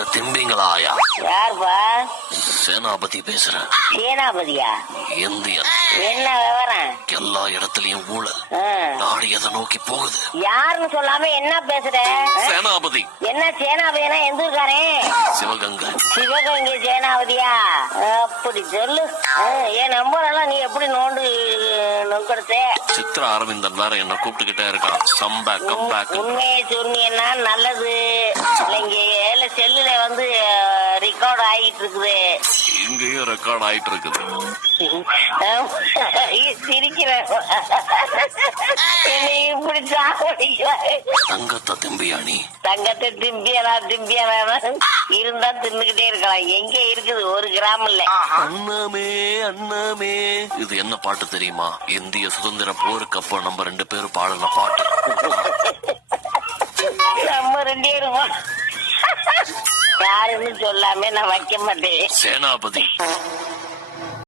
தங்கத்தை திம்பிங்களாயா? யாருப்பா? சேனாபதி பேசுறேன். சேனாபதியா? இந்தியன். என்ன விவரம்? எல்லா இடத்துலயும் ஊழல். நாடு எதை நோக்கி போகுது? யாருன்னு சொல்லாம என்ன பேசுற? சேனாபதி. என்ன சேனாபதினா எந்த ஊருக்காரே? சிவகங்கை. சிவகங்கை சேனாபதியா? அப்படி சொல்லு. என் நம்பர் எல்லாம் நீ எப்படி நொங்கடுத்த? சித்ரா அரவிந்தன் வேற என்ன கூப்பிட்டுக்கிட்டே இருக்கான். Come back come back. உண்மையை சொன்னீங்கன்னா நல்லது. இல்லைங்க செல்லுல வந்து ரெக்கார்ட் ஆகிட்டு இருக்குது. இங்கேயும் ரெக்கார்ட் ஆயிட்டு இருக்குது. சிரிக்கிறேன். என்னை இப்படி தங்கத்தை திம்பியா நீ? தங்கத்தை திம்பியனா இருந்தா தின்னுகிட்டே இருக்கலாம். எங்க இருக்குது? 1 கிராம் இல்ல. அண்ணாமே அண்ணாமே. இது என்ன பாட்டு தெரியுமா? இந்திய சுதந்திர போருக்கு அப்போ நம்ம 2 பேரும் பாடின பாட்டு. நம்ம 2 பேருமா? யாருன்னு சொல்லாம நான் வைக்க மாட்டேன். சேனாபதி.